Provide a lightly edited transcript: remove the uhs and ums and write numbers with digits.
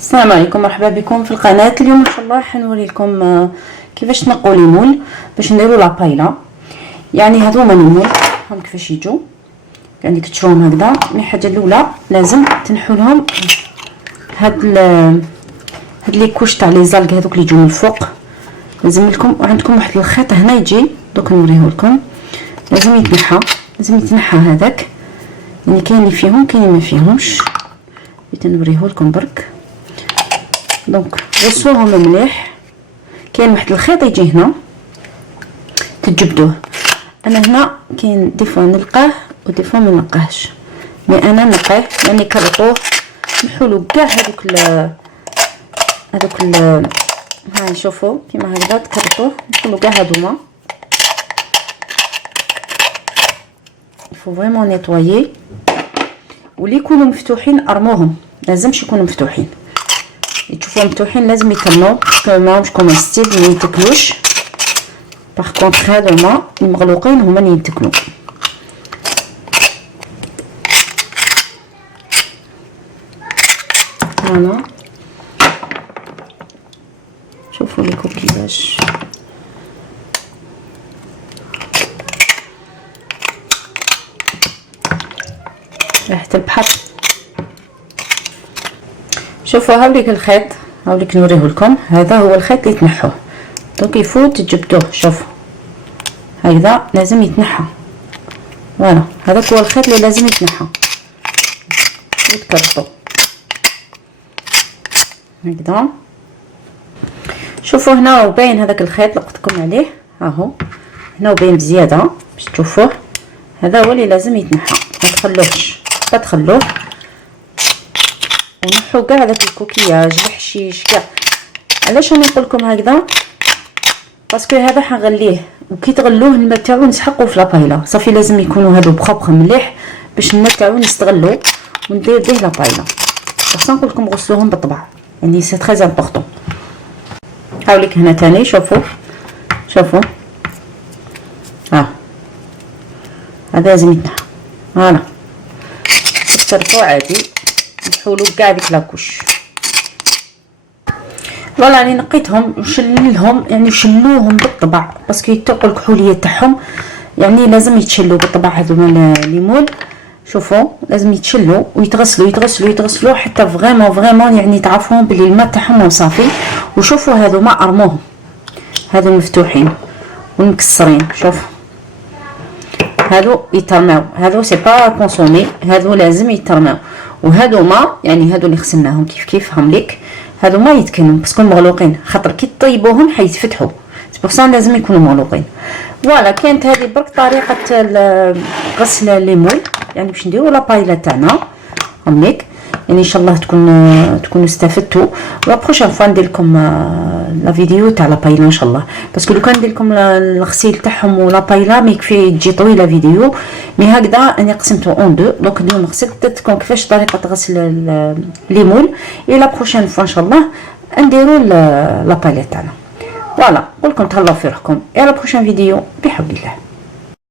السلام عليكم، مرحبا بكم في القناه. اليوم ان شاء الله حنوري لكم كيفاش تنقوا ليمون باش نديروا لا بايلا. يعني هادو هما ليمون، هم كيفاش يجوا، عندك تشروهم هكذا. الحاجه الاولى لازم تنحوا لهم هاد لي كوش تاع لي زالغ هذوك اللي يجوا من الفوق. لازم لكم وعندكم واحد الخيط هنا يجي، دوك نوريه لكم. لازم يتنحى هذاك، يعني كاين اللي فيهم كاين اللي ما فيهمش. بغيت نوريه لكم برك. دونك غسلوهم مليح. كاين واحد الخيط يجي هنا تجبدوه. انا هنا كاين ديفو نلقاه وديفو ما نلقاهش، مي انا نلقاه يعني كرطوه. نحولو كاع هذوك هاي شوفوا كيما هكذا تكرطوه. نحولو كاع هادوما. faut vraiment nettoyer. واللي يكونوا مفتوحين ارموهم، لازمش يكونوا مفتوحين. تشوفوهم مفتوحين لازم يتمنوا باسكو ماهمش كومستيبل، ما يتاكلوش. باغ كونطخ هادوما المغلوقين هما اللي يتاكلوا. هنا شوفوا لكم كيفاش ريحه البحر. شوفوا هاوليك الخيط، هاوليك نوريه لكم. هذا هو الخيط اللي تنحوه. دونك يفوت تجبدوه. شوفوا هكذا لازم يتنحى. فوالا هذاك هو الخيط اللي لازم يتنحى وتكرطوا هكذا. شوفوا هنا وباين هذاك الخيط اللي قلت لكم عليه، ها هو هنا وباين بزياده باش تشوفوه. هذا هو اللي لازم يتنحى، ما تخلوهش، لا تخلوه. ونحو كاع هذاك الكوكياج الحشيش كاع. علاش انا نقول لكم هكذا؟ باسكو هذا حنغليه، وكي تغلوه الماء تاعو نسحقوه في لابايلا. صافي لازم يكونوا هادو بخبخ مليح باش الماء تاعو نستغلو وندير به لابايلا. بصح نقول لكم غسلوهم بالطبع، يعني سي تري امبورطون. هاوليك هنا تاني شوفوا هذا لازم يتنحى. فوالا تكرفوا عادي، نحولو كاع ديك لاكوش. فوالا راني نقيتهم وشللهم، يعني شلوهم بالطبع باسكو يتقوا الكحوليه تاعهم، يعني لازم يتشلوا بالطبع. هذوما ليمون شوفوا لازم يتشلوا ويتغسلوا حتى فريمون يعني تعرفون بلي الماء تاعهم صافي. وشوفوا هذوما ارموهم، هذو مفتوحين ومكسرين. شوف هادو يترماو، هادو سي با كونسومي، هادو لازم يترماو. وهادوما يعني هادو اللي غسلناهم كيف هم ليك، هادوما يتكنوا باسكو مغلوقين، خاطر كي طيبوهم حيتفتحوا، سبورسان لازم يكونوا مغلوقين. فوالا كانت هذه برك طريقه غسل الليمون، يعني باش نديروا لا بايلا تاعنا هم ليك. يعني ان شاء الله تكونوا استفدتوا. لا بروشين فوا ندير لكم لا فيديو تاع لا بايلا ان شاء الله، باسكو لو كان ندير لكم الغسيل تاعهم ولا بايلا ما يكفي تجي طويله فيديو. مي هكذا انا قسمته اون دو. دونك اليوم غسلت لكم كيفاش طريقه غسل الليمون، اي لا بروشين فوا ان شاء الله نديروا لا بايلا تاعنا. فوالا نقول لكم تهلاو في روحكم، اي لا بروشين فيديو بحول الله.